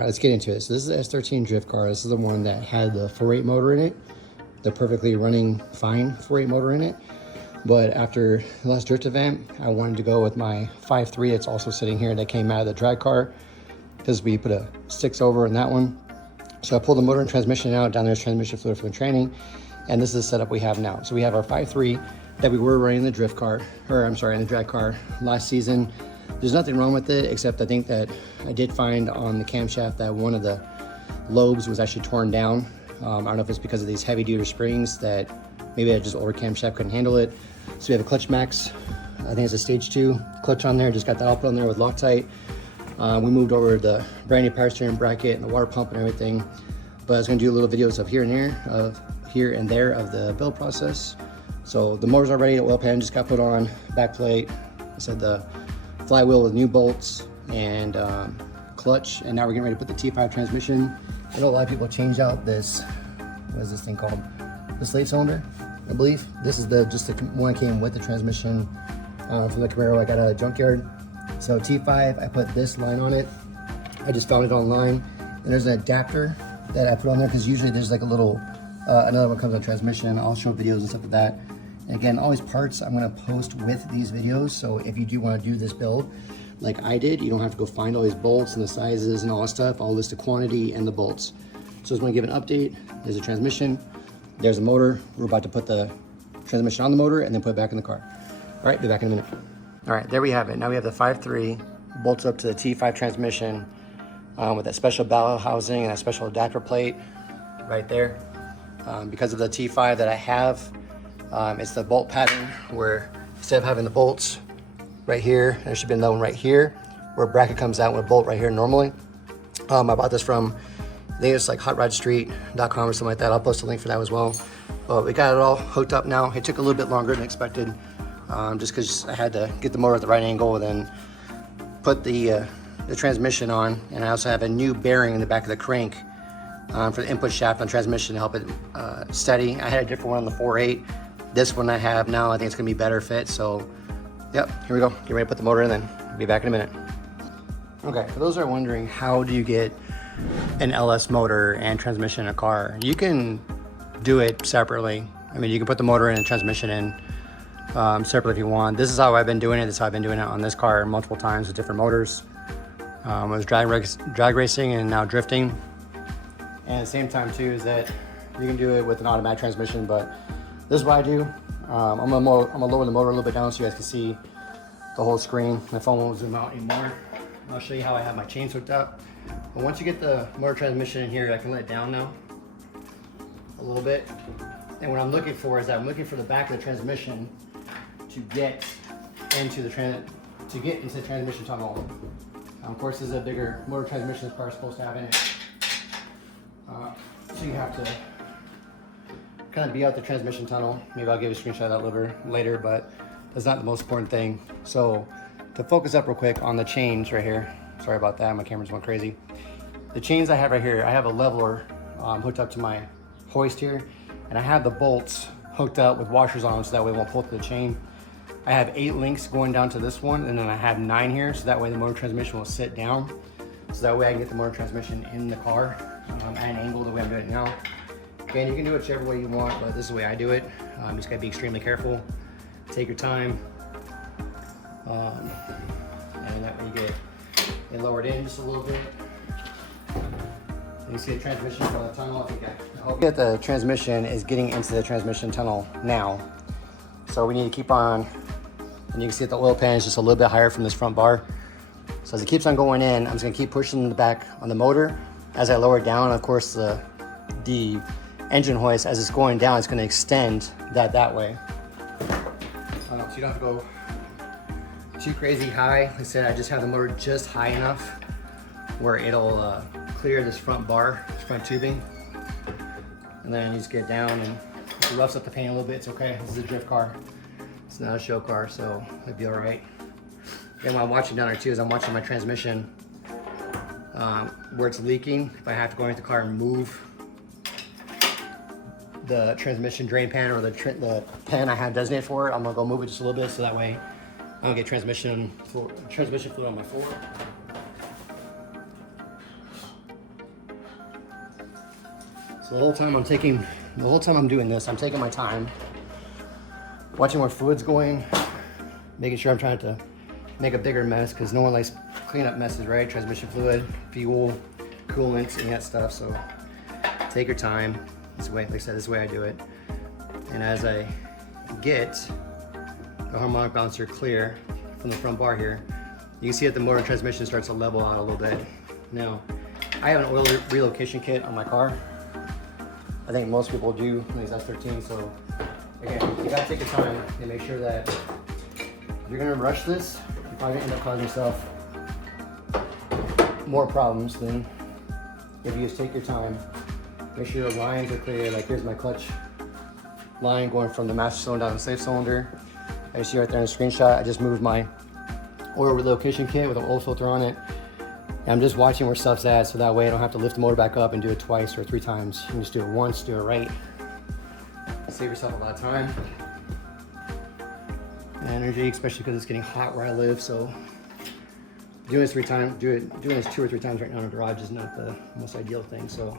right, let's get into it. So this is the S13 Drift car. This is the one that had the 4.8 motor in it, the perfectly running fine 4.8 motor in it. But after the last drift event, I wanted to go with my 5.3 that's also sitting here that came out of the drag car, because we put a 6 over in that one. So I pulled the motor and transmission out. Down there's transmission fluid for the training. And this is the setup we have now. So we have our 5.3 that we were running in the drift car, or I'm sorry, in the drag car last season. There's nothing wrong with it, except I think that I did find on the camshaft that one of the lobes was actually torn down. I don't know if it's because of these heavy duty springs that maybe I just older camshaft couldn't handle it. So we have a clutch max, I think it's a stage 2 clutch on there, just got that all put on there with Loctite. We moved over the brand new power steering bracket and the water pump and everything. But I was gonna do little videos of here and there of the build process. So the motor's already, the oil pan just got put on, back plate. I said the flywheel with new bolts and clutch, and now we're getting ready to put the T5 transmission. I know a lot of people change out this, what is this thing called? The slate cylinder, I believe. This is just the one that came with the transmission from the Camaro I got out of the junkyard. So T5, I put this line on it. I just found it online, and there's an adapter that I put on there, because usually there's like a little, another one comes on transmission. I'll show videos and stuff like that. And again, all these parts I'm gonna post with these videos, so if you do wanna do this build like I did, you don't have to go find all these bolts and the sizes and all that stuff. I'll list the quantity and the bolts. So I just wanna give an update. There's a transmission, there's a motor. We're about to put the transmission on the motor and then put it back in the car. All right, be back in a minute. All right, there we have it. Now we have the 5.3 bolts up to the T5 transmission with that special bell housing and a special adapter plate right there. Because of the T5 that I have, it's the bolt pattern where instead of having the bolts right here, there should be another one right here where a bracket comes out with a bolt right here normally. I bought this from, I think it's like hotrodstreet.com or something like that. I'll post a link for that as well. But we got it all hooked up now. It took a little bit longer than expected, just because I had to get the motor at the right angle and then put the transmission on. And I also have a new bearing in the back of the crank for the input shaft on transmission to help it steady. I had a different one on the 4.8. This one I have now, I think it's gonna be better fit. So, yep, here we go. Get ready to put the motor in, then be back in a minute. Okay, for those who are wondering, how do you get an LS motor and transmission in a car? You can do it separately. I mean, you can put the motor in and transmission in separately if you want. This is how I've been doing it. This is how I've been doing it on this car multiple times with different motors. I was drag racing and now drifting. And at the same time too, is that you can do it with an automatic transmission, but this is what I do. I'm gonna lower the motor a little bit down so you guys can see the whole screen. My phone won't zoom out anymore. I'll show you how I have my chains hooked up. But once you get the motor transmission in here, I can let it down now a little bit. And what I'm looking for is that I'm looking for the back of the transmission to get into the transmission tunnel. Of course, this is a bigger motor transmission this car is supposed to have in it. So you have to kind of be out the transmission tunnel. Maybe I'll give a screenshot of that later, but that's not the most important thing. So to focus up real quick on the chains right here. Sorry about that, my camera's going crazy. The chains I have right here, I have a leveler hooked up to my hoist here, and I have the bolts hooked up with washers on them so that way it won't pull through the chain. I have 8 links going down to this one, and then I have 9 here, so that way the motor transmission will sit down. So that way I can get the motor transmission in the car at an angle the way I'm doing it now. Again, you can do it whichever way you want, but this is the way I do it. You just gotta be extremely careful. Take your time. And that way you get it lowered in just a little bit. You see the transmission from the tunnel. I hope that the transmission is getting into the transmission tunnel now. So we need to keep on, and you can see that the oil pan is just a little bit higher from this front bar. So as it keeps on going in, I'm just gonna keep pushing the back on the motor. As I lower it down, of course, the engine hoist, as it's going down, it's gonna extend that way. So you don't have to go too crazy high. Like I said, I just have the motor just high enough where it'll clear this front bar, this front tubing. And then you just get down, and if it roughs up the paint a little bit, it's okay. This is a drift car. It's not a show car, so it'll be all right. And what I'm watching down there too is I'm watching my transmission where it's leaking. If I have to go into the car and move the transmission drain pan or the pan I have designated for it, I'm gonna go move it just a little bit so that way I don't get transmission fluid on my floor. So the whole time I'm doing this, I'm taking my time, watching where fluid's going, making sure I'm trying to make a bigger mess, because no one likes clean up messes, right? Transmission fluid, fuel, coolants, and that stuff. So take your time. This way, like I said, this way I do it. And as I get the harmonic balancer clear from the front bar here, you can see that the motor and transmission starts to level out a little bit. Now, I have an oil relocation kit on my car. I think most people do on these S13, so again, you gotta take your time and make sure that if you're gonna rush this, you're probably gonna end up causing yourself more problems than if you just take your time. Make sure your lines are clear. Like here's my clutch line going from the master cylinder down to the safe cylinder. As you see right there in the screenshot, I just moved my oil relocation kit with an oil filter on it. And I'm just watching where stuff's at, so that way I don't have to lift the motor back up and do it twice or 3 times. You can just do it once, do it right. Save yourself a lot of time and energy, especially because it's getting hot where I live. So doing this 3 times, doing this 2 or 3 times right now in the garage is not the most ideal thing. So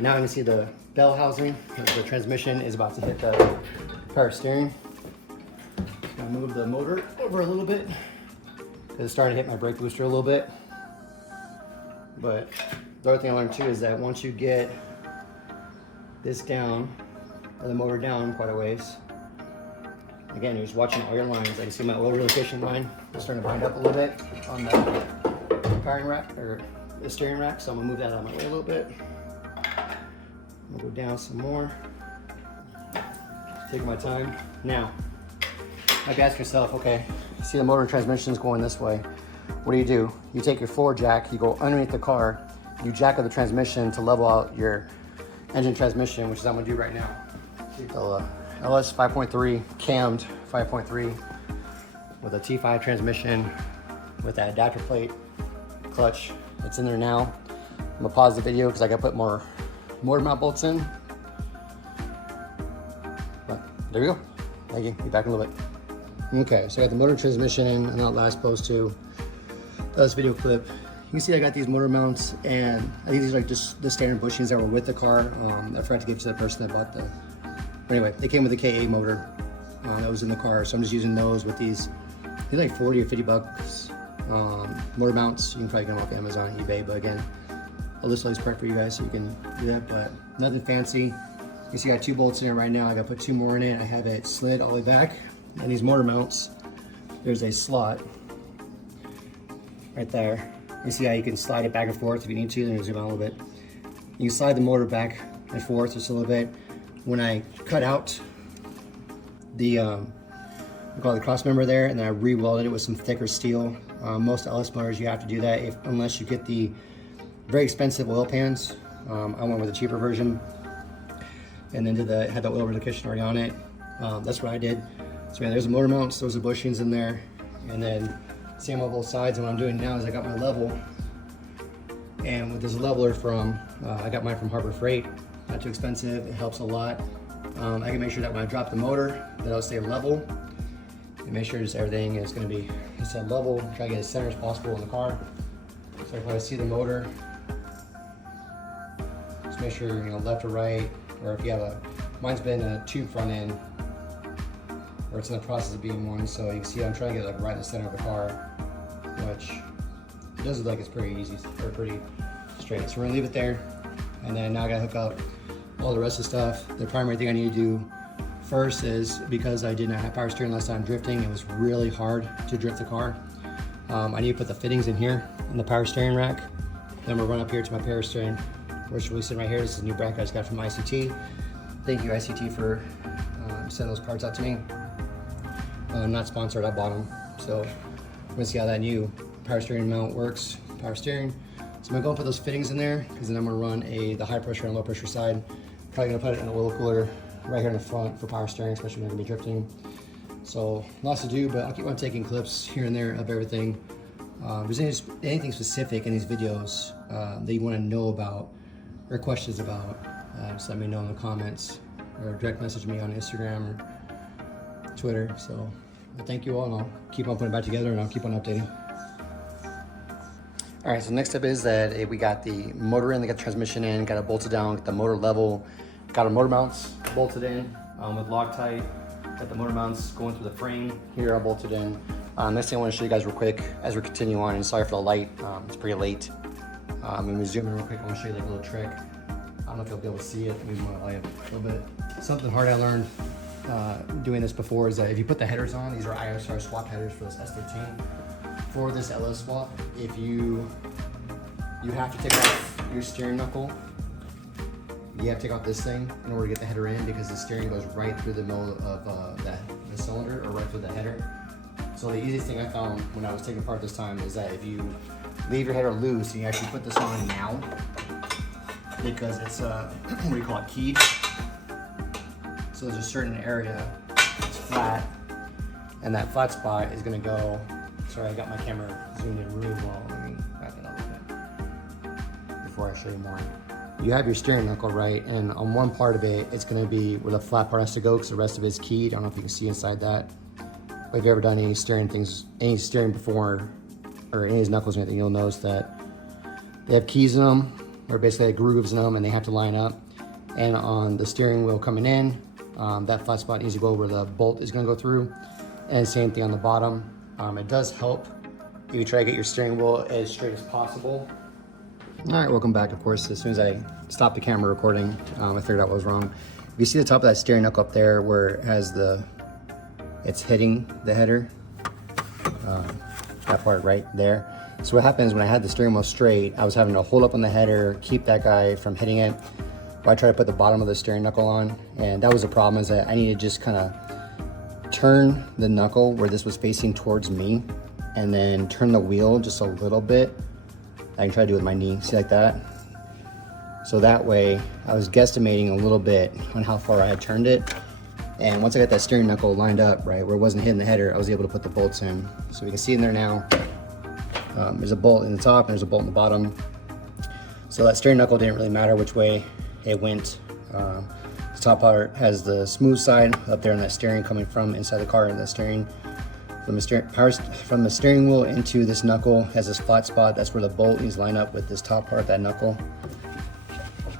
now you can see the bell housing. The transmission is about to hit the power steering. Just gonna move the motor over a little bit because it's starting to hit my brake booster a little bit. But the other thing I learned too is that once you get this down, or the motor down quite a ways, again, you're just watching all your lines. I can see my oil relocation line is starting to bind up a little bit on the powering rack, or the steering rack, so I'm gonna move that out of my way a little bit. I'm gonna go down some more. Take my time. Now, like ask yourself, okay, see the motor and transmission is going this way. What do? You take your forward jack, you go underneath the car, you jack up the transmission to level out your engine transmission, which is what I'm gonna do right now. LS 5.3, cammed 5.3 with a T5 transmission with that adapter plate clutch. It's in there now. I'm gonna pause the video because I gotta put more motor mount bolts in. But there we go. Thank you. Be back in a little bit. Okay, so I got the motor transmission in on that last post too. This video clip. You can see I got these motor mounts, and I think these are like just the standard bushings that were with the car. I forgot to give to the person that bought the. But anyway, they came with a KA motor that was in the car, so I'm just using those with these. They're like 40 or 50 bucks. Motor mounts. You can probably get them off Amazon, eBay, but again, I'll list all these prep for you guys so you can do that. But nothing fancy. You see I got 2 bolts in it right now. I got to put 2 more in it. I have it slid all the way back. And these motor mounts, there's a slot right there. You see how you can slide it back and forth if you need to. Then zoom out a little bit. You can slide the motor back and forth just a little bit. When I cut out the we call it the cross member there, and then I re-welded it with some thicker steel. Most LS motors you have to do that unless you get the very expensive oil pans. I went with a cheaper version, and then had the oil relocation already on it. That's what I did. So yeah, there's the motor mounts, those are bushings in there, and then same on both sides. And what I'm doing now is I got my level, and with this leveler from, I got mine from Harbor Freight. Not too expensive, it helps a lot. I can make sure that when I drop the motor, that it'll stay level, and make sure just everything is going to be set level. Try to get as center as possible in the car. So if I see the motor, just make sure left or right, or if you have mine's been a tube front end, or it's in the process of being one, so you can see I'm trying to get like right in the center of the car, which it does look like it's pretty easy, or pretty straight. So we're gonna leave it there, and then now I gotta hook up all the rest of the stuff. The primary thing I need to do first is, because I did not have power steering last time drifting, it was really hard to drift the car. I need to put the fittings in here in the power steering rack. Then we'll run up here to my power steering, which we're sitting right here. This is a new bracket I just got from ICT. Thank you ICT for sending those parts out to me. Not sponsored, I bought them. So we're gonna see how that new power steering mount works, power steering. So I'm gonna go and put those fittings in there, because then I'm gonna run the high pressure and low pressure side. Probably gonna put it in an oil cooler right here in the front for power steering, especially when I'm gonna be drifting. So lots to do, but I'll keep on taking clips here and there of everything. If there's anything specific in these videos that you wanna know about or questions about, just let me know in the comments, or direct message me on Instagram or Twitter. So thank you all, and I'll keep on putting it back together, and I'll keep on updating. All right, so next step is that we got the motor in, they got the transmission in, got it bolted down, got the motor level, got our motor mounts bolted in with Loctite, got the motor mounts going through the frame here are bolted in. Next thing I want to show you guys real quick as we continue on, and sorry for the light, it's pretty late. Let me zoom in real quick, I want to show you like a little trick. I don't know if you'll be able to see it, maybe my light a little bit. Something hard I learned doing this before is that if you put the headers on, these are ISR swap headers for this S13. For this LS swap, if you have to take off your steering knuckle, you have to take off this thing in order to get the header in, because the steering goes right through the middle of the cylinder, or right through the header. So the easiest thing I found when I was taking apart this time is that if you leave your header loose and you actually put this on now, because it's what do you call it, keyed. So there's a certain area that's flat, and that flat spot is going to go. Sorry, I got my camera zoomed in really well. Let me back it up a bit before I show you more. You have your steering knuckle, right? And on one part of it, it's gonna be where the flat part has to go, because the rest of it is keyed. I don't know if you can see inside that. But if you've ever done any steering before, or any of these knuckles or anything, you'll notice that they have keys in them, or basically grooves in them, and they have to line up. And on the steering wheel coming in, that flat spot needs to go where the bolt is gonna go through. And same thing on the bottom. It does help if you try to get your steering wheel as straight as possible. All right, welcome back. Of course, as soon as I stopped the camera recording, I figured out what was wrong. If you see the top of that steering knuckle up there where it has it's hitting the header, that part right there. So what happens when I had the steering wheel straight, I was having to hold up on the header, keep that guy from hitting it. But I tried to put the bottom of the steering knuckle on, and that was the problem, is that I needed to just kind of turn the knuckle where this was facing towards me, and then turn the wheel just a little bit. I can try to do it with my knee, see like that? So that way I was guesstimating a little bit on how far I had turned it. And once I got that steering knuckle lined up, right, where it wasn't hitting the header, I was able to put the bolts in. So you can see in there now, there's a bolt in the top and there's a bolt in the bottom. So that steering knuckle didn't really matter which way it went. The top part has the smooth side up there, and that steering coming from inside the car, and the steering from the steering wheel into this knuckle has this flat spot. That's where the bolt needs to line up with this top part, that knuckle.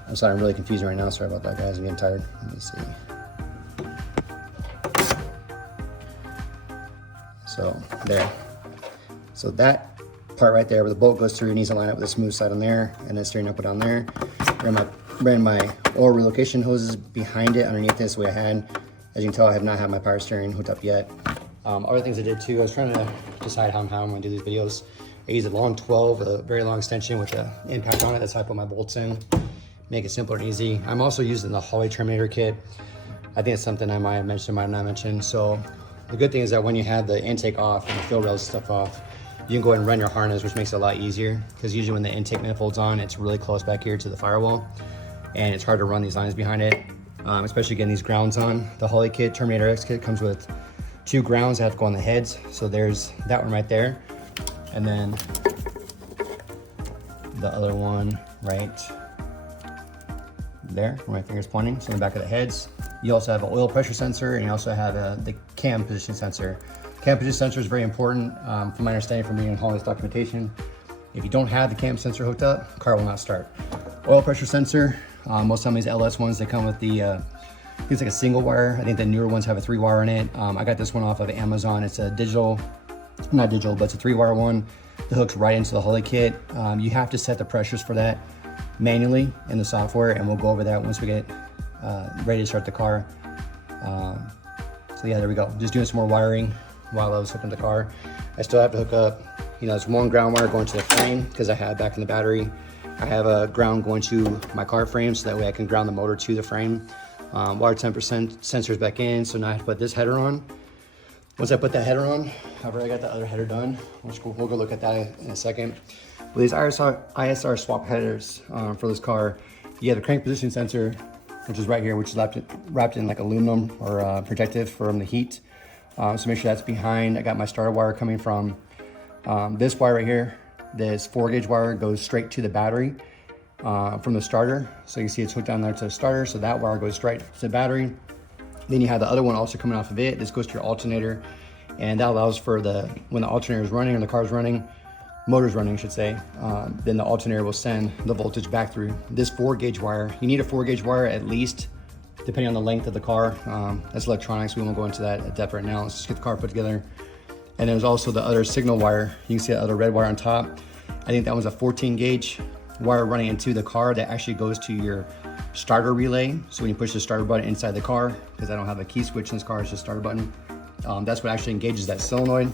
I'm sorry, I'm really confused right now. Sorry about that, guys. I'm getting tired. Let me see. So there. So that part right there where the bolt goes through needs to line up with the smooth side on there, and then steering knuckle down there. Ran my oil relocation hoses behind it underneath this way I had. As you can tell, I have not had my power steering hooked up yet. Other things I did too, I was trying to decide how I'm going to do these videos. I used a long 12, a very long extension with an impact on it. That's how I put my bolts in. Make it simpler and easy. I'm also using the Holley Terminator kit. I think it's something I might have mentioned, might not mention. So the good thing is that when you have the intake off and the fill rails stuff off, you can go ahead and run your harness, which makes it a lot easier, because usually when the intake manifold's on, it's really close back here to the firewall, and it's hard to run these lines behind it, especially getting these grounds on. The Holley kit, Terminator X kit, comes with 2 grounds that have to go on the heads. So there's that one right there, and then the other one right there, where my finger's pointing, so in the back of the heads. You also have an oil pressure sensor, and you also have the cam position sensor. Cam position sensor is very important, from my understanding from reading Holley's documentation. If you don't have the cam sensor hooked up, car will not start. Oil pressure sensor, most of these LS ones, they come with the, it's like a single wire. I think the newer ones have a 3-wire in it. I got this one off of Amazon. It's a digital, not digital, but it's a 3-wire one. The hook's right into the Holley kit. You have to set the pressures for that manually in the software, and we'll go over that once we get ready to start the car. So yeah, there we go. Just doing some more wiring while I was hooking the car. I still have to hook up, there's one ground wire going to the frame, because I have back in the battery. I have a ground going to my car frame, so that way I can ground the motor to the frame. Water temperature sensors back in, so now I have to put this header on. Once I put that header on, I've already got the other header done. We'll go look at that in a second. With these ISR swap headers for this car, you have the crank position sensor, which is right here, which is wrapped in like aluminum or protective from the heat. So make sure that's behind. I got my starter wire coming from this wire right here. This 4-gauge wire goes straight to the battery from the starter. So you see it's hooked down there to the starter. So that wire goes straight to the battery. Then you have the other one also coming off of it. This goes to your alternator, and that allows for when the alternator is running or the car's running, motor's running, I should say, then the alternator will send the voltage back through this 4-gauge wire. You need a 4-gauge wire at least, depending on the length of the car. That's electronics. We won't go into that at depth right now. Let's just get the car put together. And there's also the other signal wire. You can see that other red wire on top. I think that was a 14-gauge wire running into the car that actually goes to your starter relay. So when you push the starter button inside the car, because I don't have a key switch in this car, it's just starter button. That's what actually engages that solenoid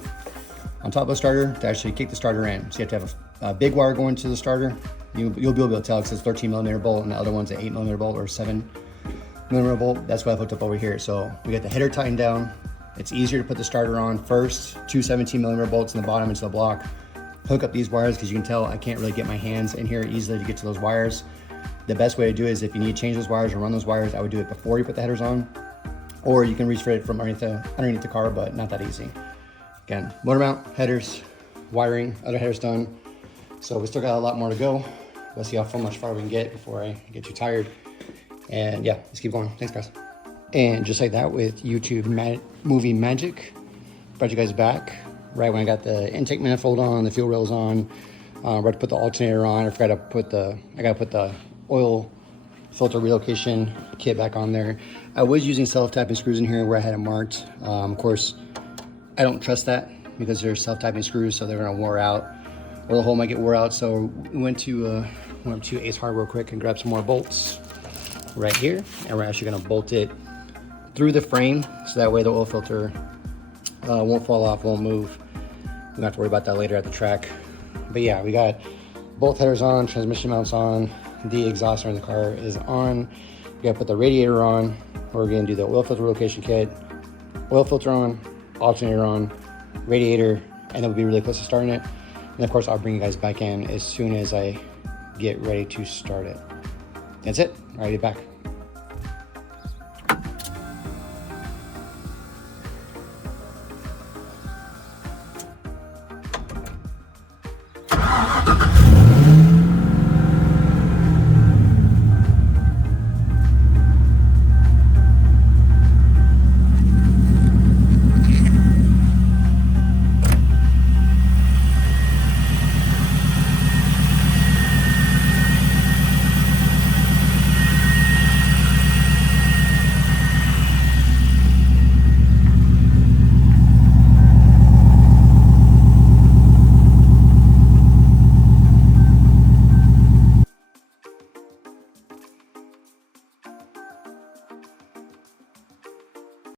on top of the starter to actually kick the starter in. So you have to have a big wire going to the starter. You'll be able to tell because it's 13mm bolt and the other one's an 8mm bolt or 7mm bolt. That's what I've hooked up over here. So we got the header tightened down. It's easier to put the starter on first. 2 17mm bolts in the bottom into the block. Hook up these wires because you can tell I can't really get my hands in here easily to get to those wires. The best way to do it is if you need to change those wires or run those wires, I would do it before you put the headers on. Or you can reach for it from underneath the car, but not that easy. Again, motor mount, headers, wiring, other headers done. So we still got a lot more to go. Let's see how much farther we can get before I get too tired. And yeah, let's keep going. Thanks, guys. And just like that with YouTube movie magic, brought you guys back right when I got the intake manifold on, the fuel rails on, right to put the alternator on. I forgot to put the oil filter relocation kit back on there. I was using self-tapping screws in here where I had it marked. Of course, I don't trust that because they're self-tapping screws, so they're gonna wear out, or the hole might get wore out. So we went up to Ace Hardware quick and grabbed some more bolts right here, and we're actually gonna bolt it through the frame, so that way the oil filter won't fall off, won't move. We don't have to worry about that later at the track. But yeah, we got both headers on, transmission mounts on, the exhauster in the car is on. We gotta put the radiator on. We're gonna do the oil filter relocation kit, oil filter on, alternator on, radiator, and then we'll be really close to starting it. And of course, I'll bring you guys back in as soon as I get ready to start it. That's it. I'll be back.